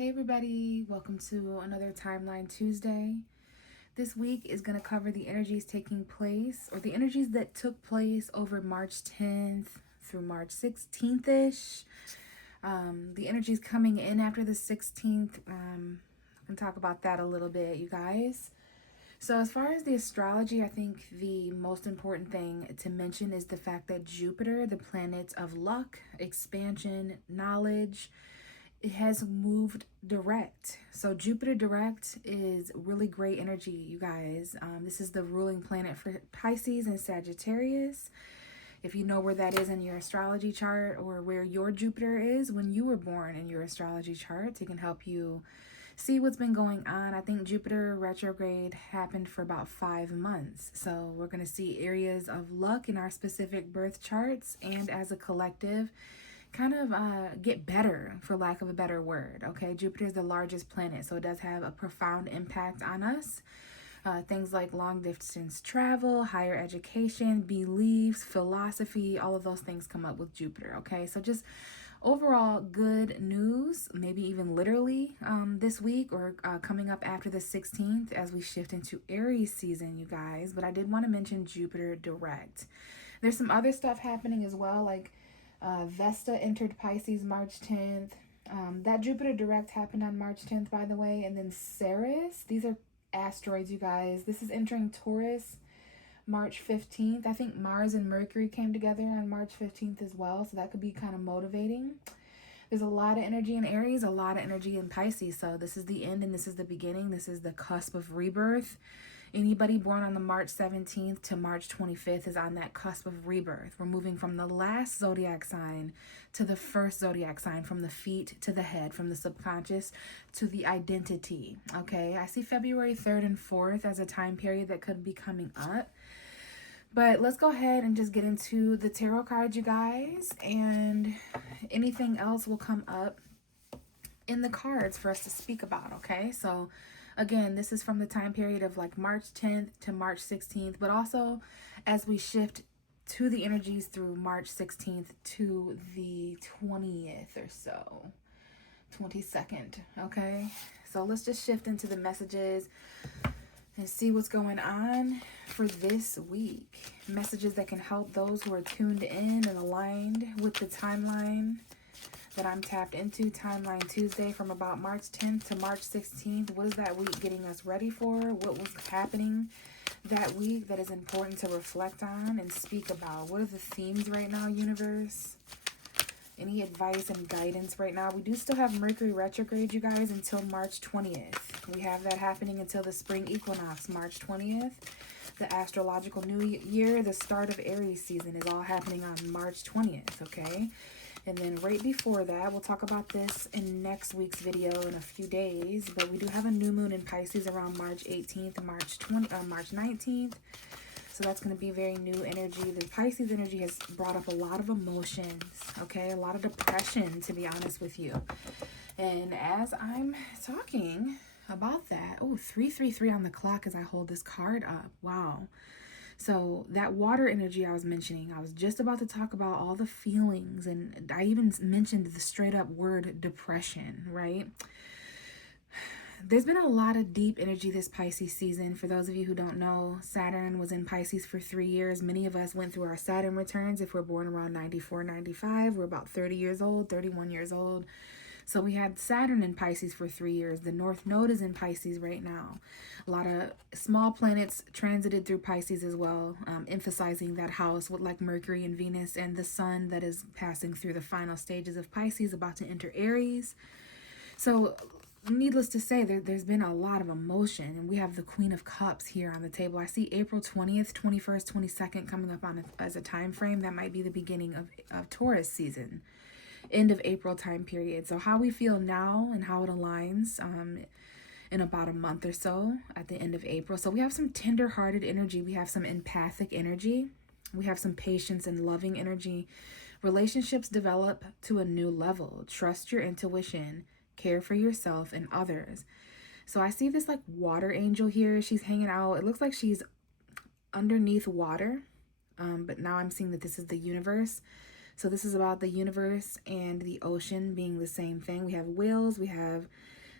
Hey everybody, welcome to another Timeline Tuesday. This week is going to cover the energies taking place, or the energies that took place over March 10th through March 16th-ish. The energies coming in after the 16th, I can talk about that a little bit, you guys. So as far as the astrology, I think the most important thing to mention is the fact that Jupiter, the planet of luck, expansion, knowledge, it has moved direct. So Jupiter direct is really great energy, you guys. This is the ruling planet for Pisces and Sagittarius. If you know where that is in your astrology chart, or where your Jupiter is when you were born in your astrology chart, it can help you see what's been going on. I think Jupiter retrograde happened for about 5 months. So we're going to see areas of luck in our specific birth charts, and as a collective kind of get better, for lack of a better word. Okay, Jupiter is the largest planet, so it does have a profound impact on us. Things like long distance travel, higher education, beliefs, philosophy, all of those things come up with Jupiter. Okay, so just overall good news, maybe even literally this week, or coming up after the 16th as we shift into Aries season, you guys. But I did want to mention Jupiter direct. There's some other stuff happening as well, like Vesta entered Pisces March 10th. That Jupiter direct happened on March 10th, by the way. And then Ceres, these are asteroids, you guys. This is entering Taurus March 15th. I think Mars and Mercury came together on March 15th as well, so that could be kind of motivating. There's a lot of energy in Aries, a lot of energy in Pisces. So this is the end and this is the beginning. This is the cusp of rebirth. Anybody born on the March 17th to March 25th is on that cusp of rebirth. We're moving from the last zodiac sign to the first zodiac sign, from the feet to the head, from the subconscious to the identity. Okay, I see February 3rd and 4th as a time period that could be coming up. But let's go ahead and just get into the tarot cards, you guys, and anything else will come up in the cards for us to speak about. Okay, so again, this is from the time period of like March 10th to March 16th, but also as we shift to the energies through March 16th to the 20th or so, 22nd. Okay, so let's just shift into the messages and see what's going on for this week. Messages that can help those who are tuned in and aligned with the timeline that I'm tapped into. Timeline Tuesday, from about March 10th to March 16th. What is that week getting us ready for? What was happening that week that is important to reflect on and speak about? What are the themes right now, universe? Any advice and guidance right now? We do still have Mercury retrograde, you guys, until March 20th. We have that happening until the spring equinox, March 20th. The astrological new year, the start of Aries season, is all happening on March 20th, okay? And then right before that, we'll talk about this in next week's video in a few days, but we do have a new moon in Pisces around March 18th, March 19th. So that's going to be very new energy. The Pisces energy has brought up a lot of emotions, okay? A lot of depression, to be honest with you. And as I'm talking about that, oh, 333 on the clock as I hold this card up. Wow. So that water energy I was mentioning, I was just about to talk about all the feelings, and I even mentioned the straight up word depression, right? There's been a lot of deep energy this Pisces season. For those of you who don't know, Saturn was in Pisces for 3 years. Many of us went through our Saturn returns. If we're born around 94, 95, we're about 30 years old, 31 years old. So we had Saturn in Pisces for 3 years. The North Node is in Pisces right now. A lot of small planets transited through Pisces as well, emphasizing that house with like Mercury and Venus, and the Sun that is passing through the final stages of Pisces, about to enter Aries. So needless to say, there's been a lot of emotion, and we have the Queen of Cups here on the table. I see April 20th, 21st, 22nd coming up on as a time frame. That might be the beginning of Taurus season. End of April time period. So how we feel now and how it aligns in about a month or so at the end of April. So we have some tender-hearted energy. We have some empathic energy. We have some patience and loving energy. Relationships develop to a new level. Trust your intuition. Care for yourself and others. So I see this like water angel here. She's hanging out. It looks like she's underneath water. But now I'm seeing that this is the universe. So this is about the universe and the ocean being the same thing. We have whales, we have,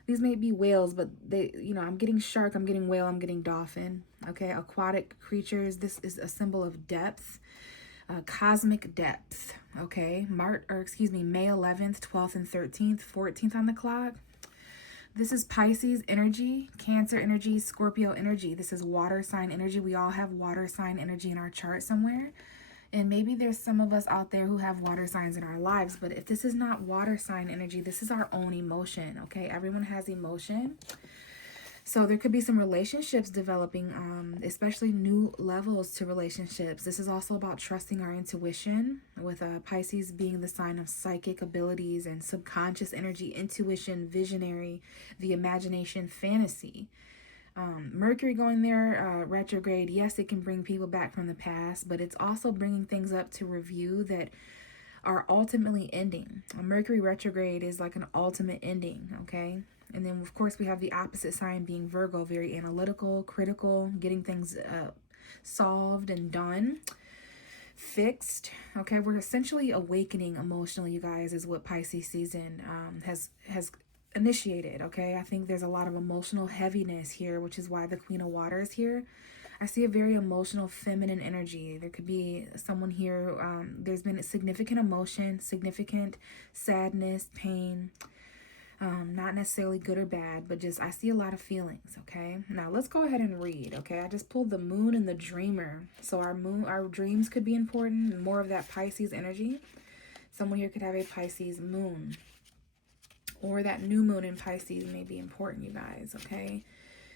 these may be whales, but they, I'm getting shark, I'm getting whale, I'm getting dolphin. Okay, aquatic creatures. This is a symbol of depth, cosmic depth. Okay, May 11th, 12th, and 13th, 14th on the clock. This is Pisces energy, Cancer energy, Scorpio energy. This is water sign energy. We all have water sign energy in our chart somewhere. And maybe there's some of us out there who have water signs in our lives. But if this is not water sign energy, this is our own emotion, okay? Everyone has emotion. So there could be some relationships developing, especially new levels to relationships. This is also about trusting our intuition, with Pisces being the sign of psychic abilities and subconscious energy, intuition, visionary, the imagination, fantasy. Mercury going there, retrograde, yes, it can bring people back from the past, but it's also bringing things up to review that are ultimately ending. A Mercury retrograde is like an ultimate ending, okay? And then, of course, we have the opposite sign being Virgo, very analytical, critical, getting things solved and done, fixed. Okay, we're essentially awakening emotionally, you guys, is what Pisces season has initiated. Okay, I think there's a lot of emotional heaviness here, which is why the Queen of Water is here. I see a very emotional feminine energy. There could be someone here. There's been significant emotion, significant sadness, pain. Not necessarily good or bad, but just I see a lot of feelings. Okay, now let's go ahead and read. Okay, I just pulled the moon and the dreamer. So our dreams could be important. More of that Pisces energy. Someone here could have a Pisces moon, or that new moon in Pisces may be important, you guys. Okay,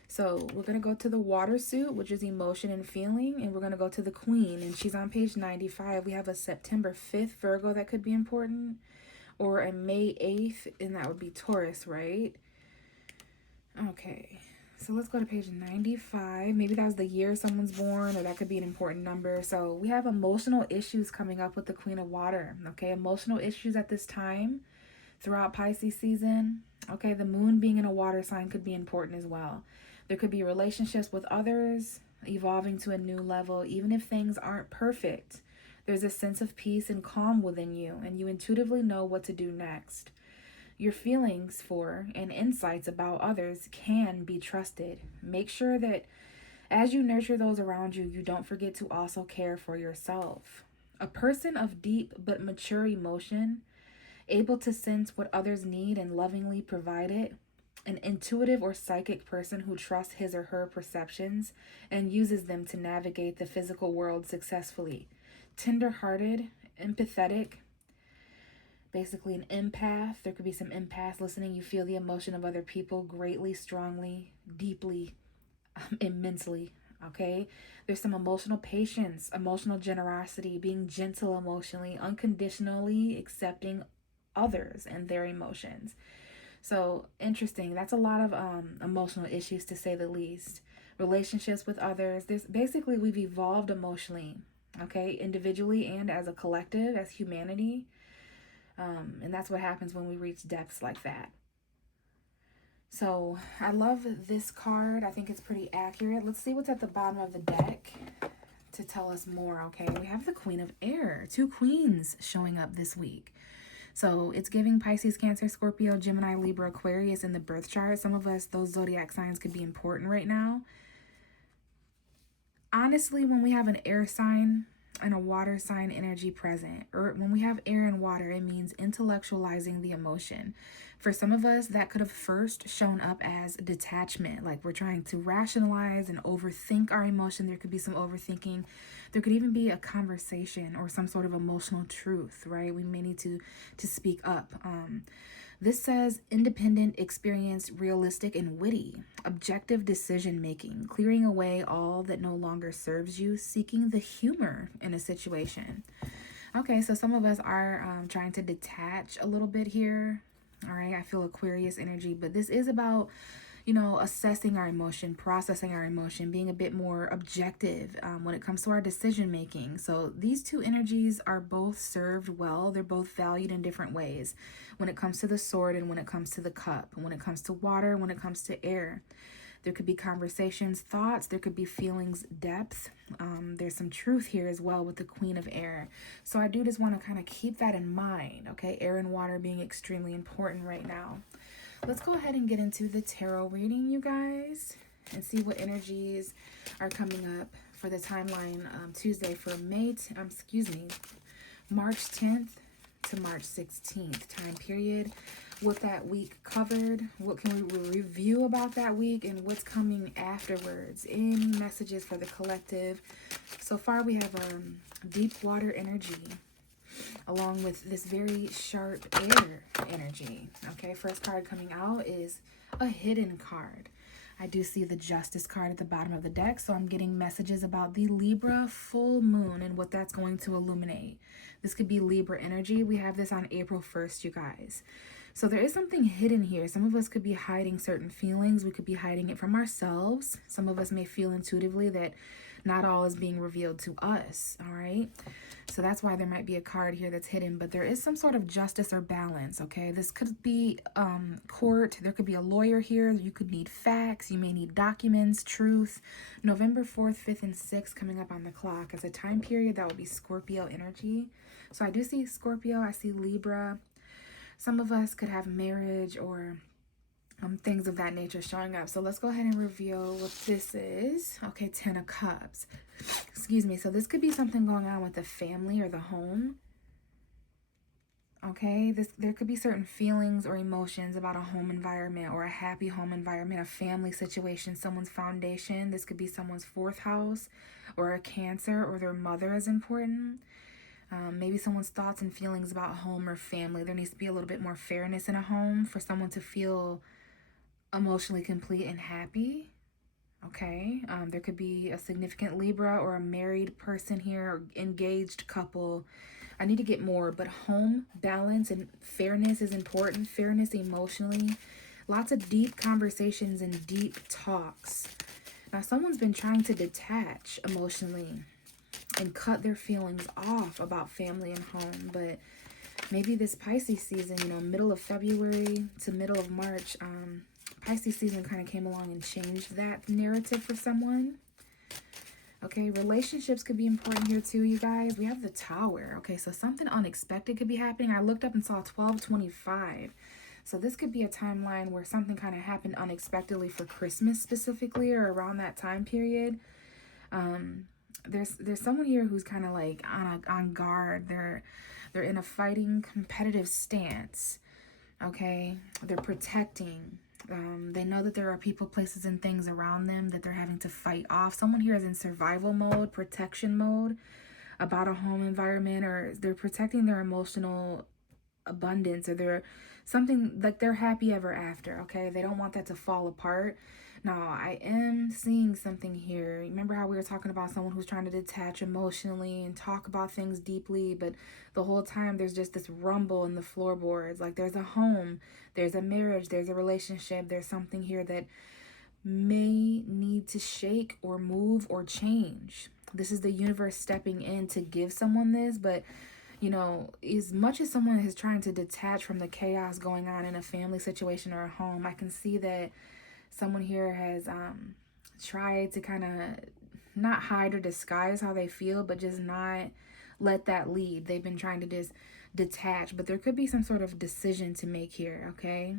so we're gonna go to the water suit, which is emotion and feeling, and we're gonna go to the Queen, and she's on page 95. We have a September 5th Virgo that could be important, or a May 8th, and that would be Taurus, right? Okay, so let's go to page 95. Maybe that was the year someone's born, or that could be an important number. So we have emotional issues coming up with the Queen of Water. Okay, emotional issues at this time throughout Pisces season. Okay, the moon being in a water sign could be important as well. There could be relationships with others, evolving to a new level, even if things aren't perfect. There's a sense of peace and calm within you, and you intuitively know what to do next. Your feelings for and insights about others can be trusted. Make sure that as you nurture those around you, you don't forget to also care for yourself. A person of deep but mature emotion, able to sense what others need and lovingly provide it. An intuitive or psychic person who trusts his or her perceptions and uses them to navigate the physical world successfully. Tender-hearted, empathetic, basically an empath. There could be some empaths listening. You feel the emotion of other people greatly, strongly, deeply, immensely. Okay, there's some emotional patience, emotional generosity, being gentle emotionally, unconditionally accepting others and their emotions. So interesting. That's a lot of emotional issues, to say the least. Relationships with others. There's basically, we've evolved emotionally, okay, individually and as a collective, as humanity. And that's what happens when we reach depths like that. So I love this card. I think it's pretty accurate. Let's see what's at the bottom of the deck to tell us more. Okay, we have the Queen of Air. 2 queens showing up this week. So it's giving Pisces, Cancer, Scorpio, Gemini, Libra, Aquarius in the birth chart. Some of us, those zodiac signs could be important right now. Honestly, when we have an air sign and a water sign energy present, or when we have air and water, it means intellectualizing the emotion. For some of us, that could have first shown up as detachment, like we're trying to rationalize and overthink our emotion. There could be some overthinking. There could even be a conversation or some sort of emotional truth, right? We may need to speak up. This says independent, experienced, realistic, and witty. Objective decision making, clearing away all that no longer serves you, seeking the humor in a situation. Okay, so some of us are trying to detach a little bit here. All right, I feel Aquarius energy, but this is about, assessing our emotion, processing our emotion, being a bit more objective when it comes to our decision making. So these 2 energies are both served well. They're both valued in different ways when it comes to the sword and when it comes to the cup, when it comes to water, when it comes to air. There could be conversations, thoughts. There could be feelings, depth. There's some truth here as well with the Queen of Air. So I do just want to kind of keep that in mind, okay? Air and water being extremely important right now. Let's go ahead and get into the tarot reading, you guys, and see what energies are coming up for the timeline Tuesday for March 10th to March 16th time period. What that week covered, what can we review about that week, and what's coming afterwards. Any messages for the collective. So far we have deep water energy along with this very sharp air energy. Okay, first card coming out is a hidden card. I do see the Justice card at the bottom of the deck, so I'm getting messages about the Libra full moon and what that's going to illuminate. This could be Libra energy. We have this on April 1st, you guys. So there is something hidden here. Some of us could be hiding certain feelings. We could be hiding it from ourselves. Some of us may feel intuitively that not all is being revealed to us, all right? So that's why there might be a card here that's hidden, but there is some sort of justice or balance, okay? This could be court. There could be a lawyer here. You could need facts. You may need documents, truth. November 4th, 5th, and 6th coming up on the clock as a time period. That would be Scorpio energy. So I do see Scorpio. I see Libra. Some of us could have marriage or things of that nature showing up. So let's go ahead and reveal what this is. Okay, 10 of Cups. Excuse me. So this could be something going on with the family or the home. Okay, there could be certain feelings or emotions about a home environment or a happy home environment, a family situation, someone's foundation. This could be someone's 4th house or a Cancer, or their mother is important. Maybe someone's thoughts and feelings about home or family. There needs to be a little bit more fairness in a home for someone to feel emotionally complete and happy. Okay, there could be a significant Libra or a married person here, or engaged couple. I need to get more, but home balance and fairness is important. Fairness emotionally. Lots of deep conversations and deep talks. Now, someone's been trying to detach emotionally and cut their feelings off about family and home, but maybe this Pisces season, you know, middle of February to middle of March, Pisces season kind of came along and changed that narrative for someone. Okay, relationships could be important here too, you guys. We have the Tower. Okay, so something unexpected could be happening. I looked up and saw 1225. So this could be a timeline where something kind of happened unexpectedly for Christmas specifically, or around that time period. There's someone here who's kind of like on guard. They're in a fighting, competitive stance. Okay, they're protecting. They know that there are people, places, and things around them that they're having to fight off. Someone here is in survival mode, protection mode about a home environment, or they're protecting their emotional abundance, or they're something like they're happy ever after. Okay, they don't want that to fall apart. Now, I am seeing something here. Remember how we were talking about someone who's trying to detach emotionally and talk about things deeply, but the whole time there's just this rumble in the floorboards. Like there's a home, there's a marriage, there's a relationship, there's something here that may need to shake or move or change. This is the universe stepping in to give someone this, but you know, as much as someone is trying to detach from the chaos going on in a family situation or a home, I can see that someone here has tried to kind of not hide or disguise how they feel, but just not let that lead. They've been trying to just detach, but there could be some sort of decision to make here, okay?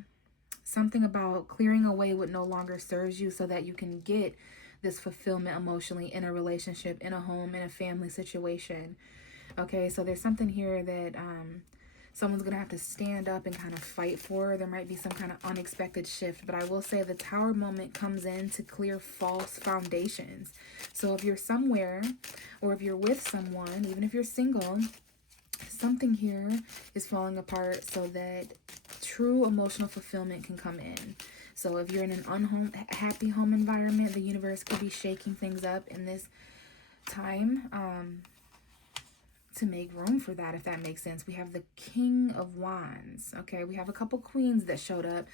Something about clearing away what no longer serves you so that you can get this fulfillment emotionally in a relationship, in a home, in a family situation. Okay, so there's something here that someone's going to have to stand up and kind of fight for. There might be some kind of unexpected shift, but I will say the Tower moment comes in to clear false foundations. So if you're somewhere, or if you're with someone, even if you're single, something here is falling apart so that true emotional fulfillment can come in. So if you're in an unhappy home environment, the universe could be shaking things up in this time to make room for that, if that makes sense. We have the King of Wands. Okay, we have a couple queens that showed up.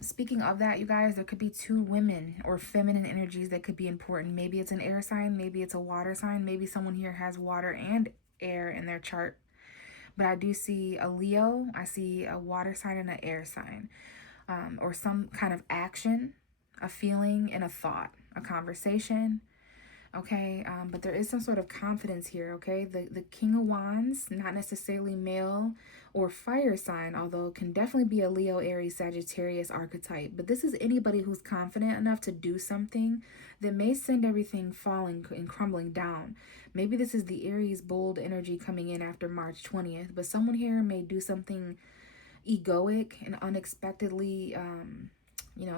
Speaking of that, you guys, there could be 2 women or feminine energies that could be important. Maybe it's an air sign, maybe it's a water sign, maybe someone here has water and air in their chart. But I do see a Leo, I see a water sign and an air sign, or some kind of action. a feeling, and a thought, a conversation. Okay, but there is some sort of confidence here. Okay, the King of Wands, not necessarily male or fire sign, although it can definitely be a Leo, Aries, Sagittarius archetype. But this is anybody who's confident enough to do something that may send everything falling and crumbling down. Maybe this is the Aries bold energy coming in after March 20th, but someone here may do something egoic and unexpectedly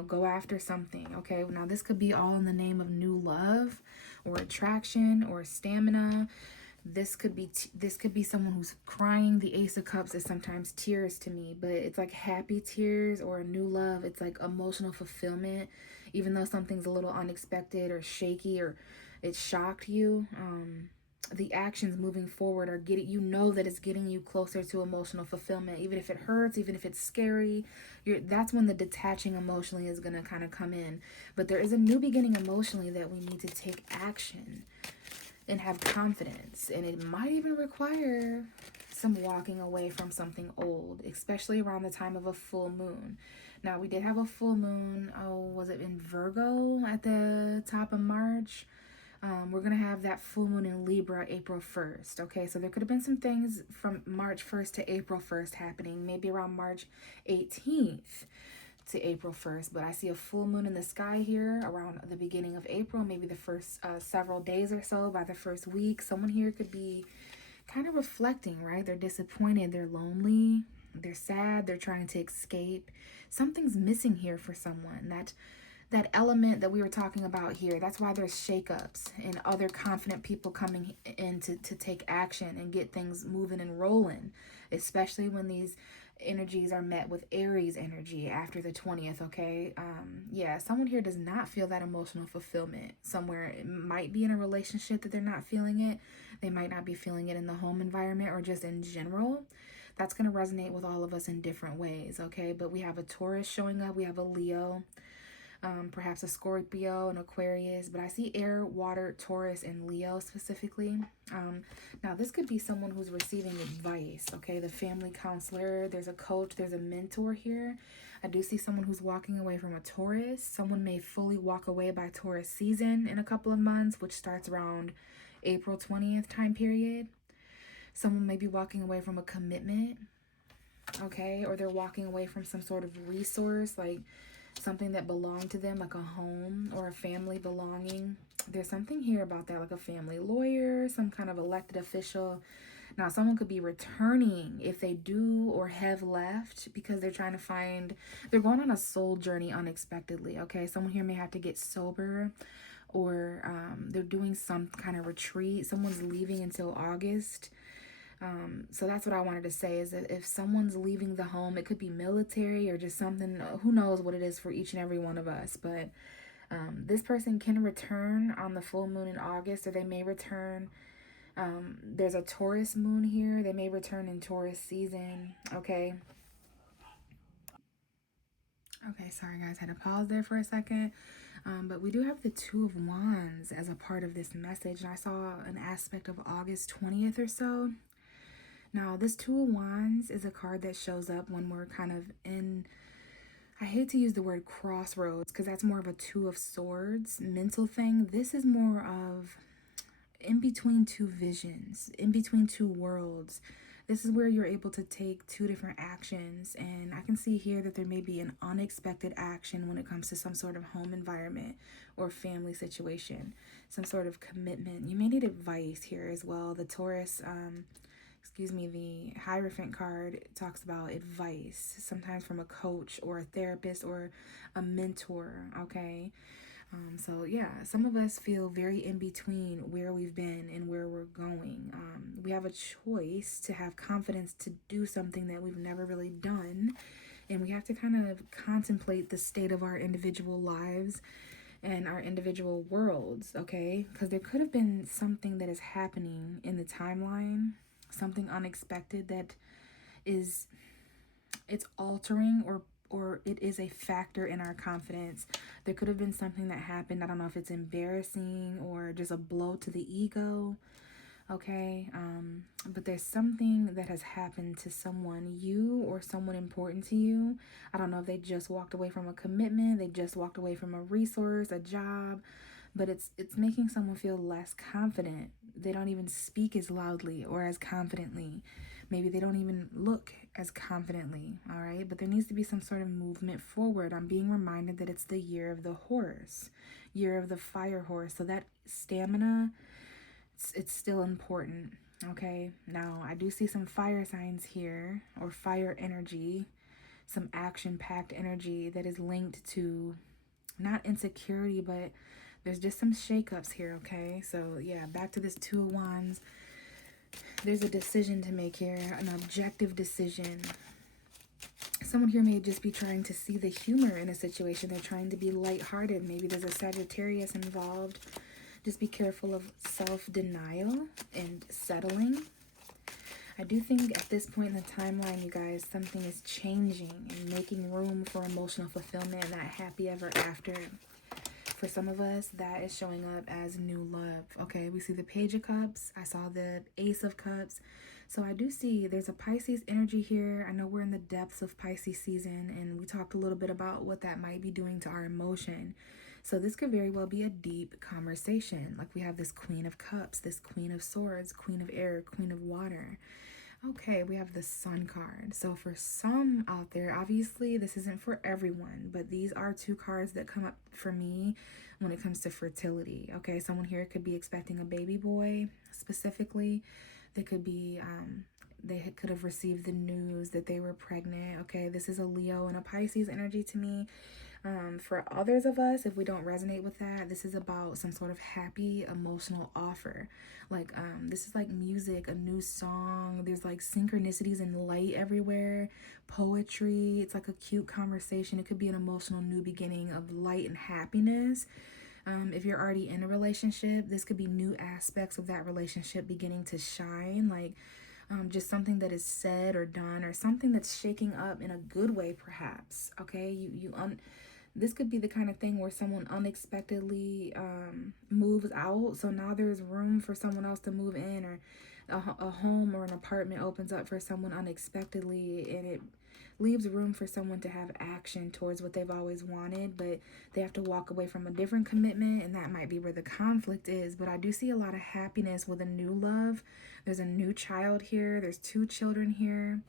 go after something. Okay, now this could be all in the name of new love or attraction or stamina. This could be someone who's crying. The Ace of Cups is sometimes tears to me, but it's like happy tears or new love. It's like emotional fulfillment, even though something's a little unexpected or shaky or it shocked you. The actions moving forward are getting, that it's getting you closer to emotional fulfillment, even if it hurts, even if it's scary. That's when the detaching emotionally is going to kind of come in. But there is a new beginning emotionally that we need to take action and have confidence, and it might even require some walking away from something old, especially around the time of a full moon. Now, we did have a full moon, was it in Virgo at the top of March? We're going to have that full moon in Libra April 1st. Okay, so there could have been some things from March 1st to April 1st happening, maybe around March 18th to April 1st. But I see a full moon in the sky here around the beginning of April, maybe the first several days or so, by the first week. Someone here could be kind of reflecting, right? They're disappointed, they're lonely, they're sad, they're trying to escape. Something's missing here for someone. That element that we were talking about here, that's why there's shakeups and other confident people coming in to take action and get things moving and rolling, especially when these energies are met with Aries energy after the 20th. Okay, someone here does not feel that emotional fulfillment somewhere. It might be in a relationship that they're not feeling it. They might not be feeling it in the home environment or just in general. That's going to resonate with all of us in different ways. Okay, but we have a Taurus showing up, we have a Leo, perhaps a Scorpio, an Aquarius, but I see air, water, Taurus, and Leo specifically. Now, this could be someone who's receiving advice, okay? The family counselor, there's a coach, there's a mentor here. I do see someone who's walking away from a Taurus. Someone may fully walk away by Taurus season in a couple of months, which starts around April 20th time period. Someone may be walking away from a commitment, okay? Or they're walking away from some sort of resource, like something that belonged to them, like a home or a family belonging. There's something here about that, like a family lawyer, some kind of elected official. Now, someone could be returning if they do or have left because they're going on a soul journey unexpectedly, okay? Someone here may have to get sober, or they're doing some kind of retreat. Someone's leaving until August. So that's what I wanted to say, is that if someone's leaving the home, it could be military or just something, who knows what it is for each and every one of us. But this person can return on the full moon in August, or they may return. There's a Taurus moon here. They may return in Taurus season. Okay. Okay, sorry guys, had to pause there for a second. But we do have the Two of Wands as a part of this message. And I saw an aspect of August 20th or so. Now, this Two of Wands is a card that shows up when we're kind of in, I hate to use the word crossroads because that's more of a Two of Swords mental thing. This is more of in between two visions, in between two worlds. This is where you're able to take two different actions. And I can see here that there may be an unexpected action when it comes to some sort of home environment or family situation, some sort of commitment. You may need advice here as well. The Taurus, the Hierophant card talks about advice, sometimes from a coach or a therapist or a mentor, okay? So yeah, some of us feel very in between where we've been and where we're going. We have a choice to have confidence to do something that we've never really done, and we have to kind of contemplate the state of our individual lives and our individual worlds, okay? Because there could have been something that is happening in the timeline, something unexpected that it's altering or it is a factor in our confidence. There could have been something that happened. I don't know if it's embarrassing or just a blow to the ego. Okay, but there's something that has happened to someone, you or someone important to you. I don't know if they just walked away from a commitment, they just walked away from a resource, a job, but it's making someone feel less confident. They don't even speak as loudly or as confidently. Maybe they don't even look as confidently, all right? But there needs to be some sort of movement forward. I'm being reminded that it's the year of the horse, year of the fire horse. So that stamina, it's still important. Okay, now I do see some fire signs here, or fire energy, some action packed energy that is linked to not insecurity, but there's just some shakeups here. Okay, so yeah, back to this Two of Wands. There's a decision to make here, an objective decision. Someone here may just be trying to see the humor in a situation. They're trying to be lighthearted. Maybe there's a Sagittarius involved. Just be careful of self-denial and settling. I do think at this point in the timeline, you guys, something is changing and making room for emotional fulfillment and that happy ever after. For some of us, that is showing up as new love. Okay, we see the Page of Cups. I saw the Ace of Cups. So I do see there's a Pisces energy here. I know we're in the depths of Pisces season, and we talked a little bit about what that might be doing to our emotion. So this could very well be a deep conversation. Like we have this Queen of Cups, this Queen of Swords, Queen of Air, Queen of Water. Okay, we have the Sun card. So for some out there, obviously this isn't for everyone, but these are two cards that come up for me when it comes to fertility. Okay, someone here could be expecting a baby boy specifically. They could be, they could have received the news that they were pregnant. Okay, this is a Leo and a Pisces energy to me. For others of us, if we don't resonate with that, this is about some sort of happy emotional offer. Like this is like music, a new song. There's like synchronicities and light everywhere, poetry. It's like a cute conversation. It could be an emotional new beginning of light and happiness. If you're already in a relationship, this could be new aspects of that relationship beginning to shine. Like just something that is said or done, or something that's shaking up in a good way, perhaps. Okay, this could be the kind of thing where someone unexpectedly moves out, so now there's room for someone else to move in, or a home or an apartment opens up for someone unexpectedly, and it leaves room for someone to have action towards what they've always wanted, but they have to walk away from a different commitment, and that might be where the conflict is. But I do see a lot of happiness with a new love. There's a new child here. There's two children here.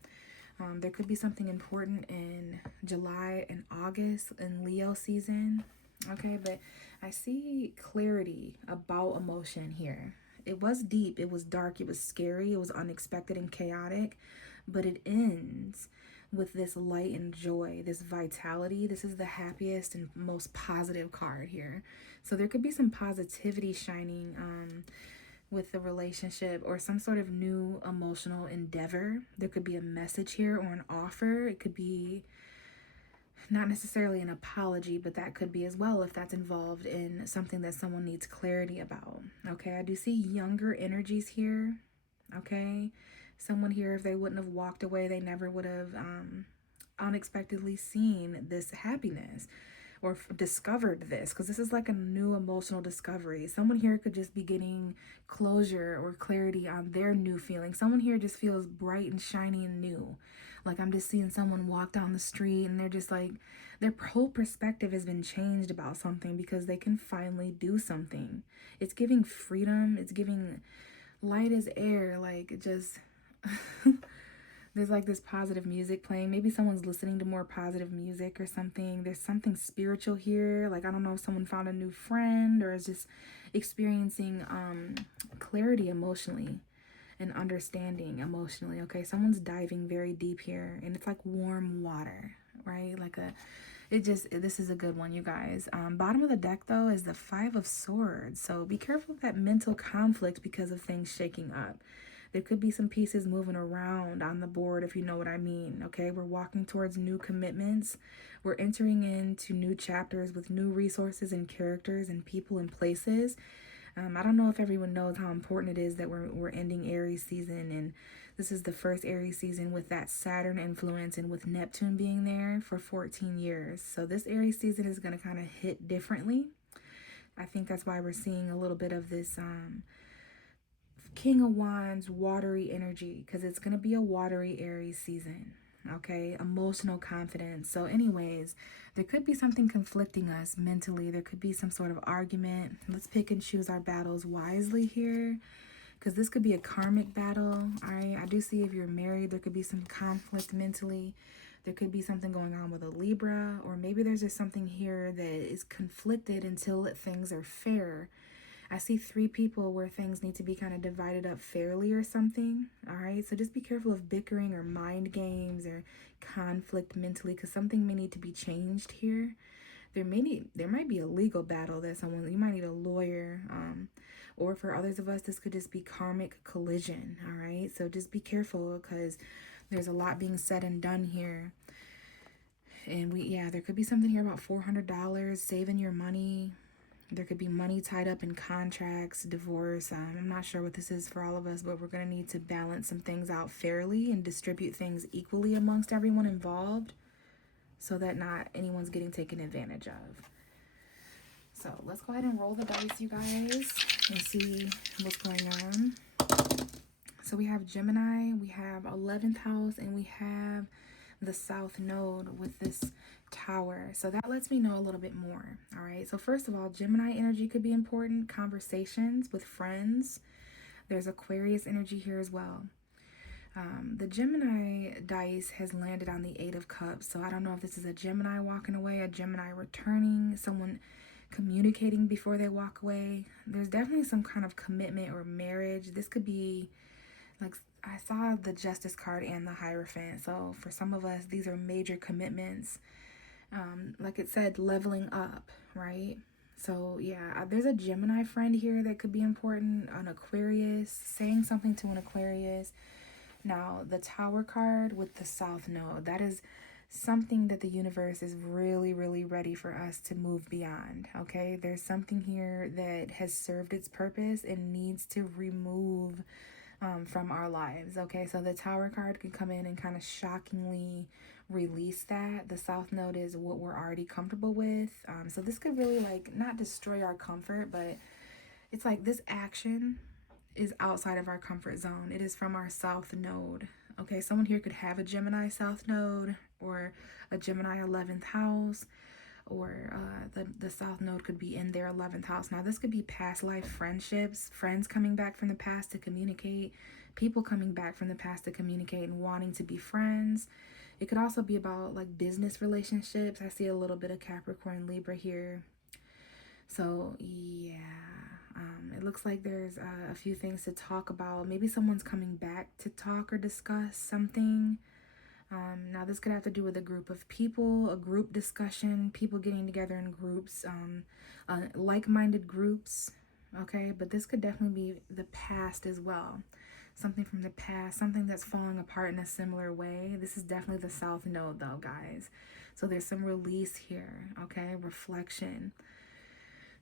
There could be something important in July and August in Leo season. Okay, but I see clarity about emotion here. It was deep, it was dark, it was scary, it was unexpected and chaotic, but it ends with this light and joy, this vitality. This is the happiest and most positive card here. So there could be some positivity shining with the relationship, or some sort of new emotional endeavor. There could be a message here or an offer. It could be not necessarily an apology, but that could be as well if that's involved in something that someone needs clarity about. Okay, I do see younger energies here. Okay, someone here, if they wouldn't have walked away, they never would have unexpectedly seen this happiness or discovered this, because this is like a new emotional discovery. Someone here could just be getting closure or clarity on their new feeling. Someone here just feels bright and shiny and new. Like I'm just seeing someone walk down the street and they're just like, their whole perspective has been changed about something because they can finally do something. It's giving freedom. It's giving light as air. Like it just there's like this positive music playing. Maybe someone's listening to more positive music or something. There's something spiritual here. Like I don't know if someone found a new friend or is just experiencing clarity emotionally and understanding emotionally. Okay, someone's diving very deep here, and it's like warm water, right? Like this is a good one, you guys. Bottom of the deck though is the Five of Swords. So be careful of that mental conflict because of things shaking up. There could be some pieces moving around on the board, if you know what I mean. Okay, we're walking towards new commitments. We're entering into new chapters with new resources and characters and people and places. I don't know if everyone knows how important it is that we're ending Aries season, and this is the first Aries season with that Saturn influence and with Neptune being there for 14 years. So this Aries season is going to kind of hit differently. I think that's why we're seeing a little bit of this King of Wands, watery energy, because it's going to be a watery Aries season. Okay, emotional confidence. So anyways, there could be something conflicting us mentally. There could be some sort of argument. Let's pick and choose our battles wisely here, because this could be a karmic battle. All right, I do see if you're married, there could be some conflict mentally. There could be something going on with a Libra, or maybe there's just something here that is conflicted until things are fair. I see 3 people where things need to be kind of divided up fairly or something. All right, so just be careful of bickering or mind games or conflict mentally, because something may need to be changed here. There might be a legal battle that you might need a lawyer, or for others of us, this could just be karmic collision. All right, so just be careful, because there's a lot being said and done here. And there could be something here about $400, saving your money. There could be money tied up in contracts, divorce. I'm not sure what this is for all of us, but we're going to need to balance some things out fairly and distribute things equally amongst everyone involved, so that not anyone's getting taken advantage of. So let's go ahead and roll the dice, you guys, and see what's going on. So we have Gemini, we have 11th house, and we have the South Node with this Tower. So that lets me know a little bit more. All right. So first of all, Gemini energy could be important. Conversations with friends. There's Aquarius energy here as well. The Gemini dice has landed on the 8 of Cups. So I don't know if this is a Gemini walking away, a Gemini returning, someone communicating before they walk away. There's definitely some kind of commitment or marriage. This could be like, I saw the Justice card and the Hierophant. So for some of us, these are major commitments. Like it said, leveling up, right? So yeah, there's a Gemini friend here that could be important. An Aquarius, saying something to an Aquarius. Now, the Tower card with the South Node, that is something that the universe is really, really ready for us to move beyond, okay? There's something here that has served its purpose and needs to remove from our lives, okay? So the Tower card can come in and kind of shockingly release that. The South Node is what we're already comfortable with. So this could really, like, not destroy our comfort, but it's like this action is outside of our comfort zone. It is from our South Node, okay? Someone here could have a Gemini South Node or a Gemini 11th house, or the South Node could be in their 11th house. Now, this could be past life friendships, friends coming back from the past to communicate, people coming back from the past to communicate and wanting to be friends. It could also be about, like, business relationships. I see a little bit of Capricorn, Libra here. So, yeah. It looks like there's a few things to talk about. Maybe someone's coming back to talk or discuss something. Now, this could have to do with a group of people, a group discussion, people getting together in groups, like-minded groups, okay? But this could definitely be the past as well. Something from the past, something that's falling apart in a similar way. This is definitely the South Node, though, guys. So there's some release here, okay? Reflection.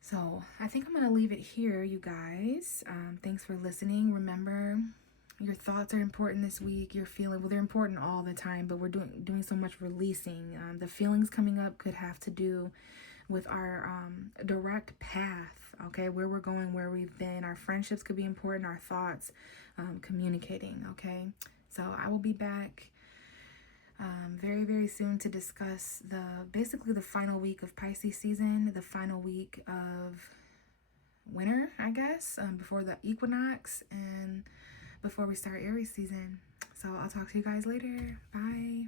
So I think I'm going to leave it here, you guys. Thanks for listening. Remember, your thoughts are important this week. Your feeling, well, they're important all the time, but we're doing so much releasing. The feelings coming up could have to do with our direct path, okay? Where we're going, where we've been. Our friendships could be important. Our thoughts, communicating, okay? So I will be back very, very soon to discuss basically the final week of Pisces season, the final week of winter, I guess, before the equinox and before we start Aries season. So I'll talk to you guys later. Bye.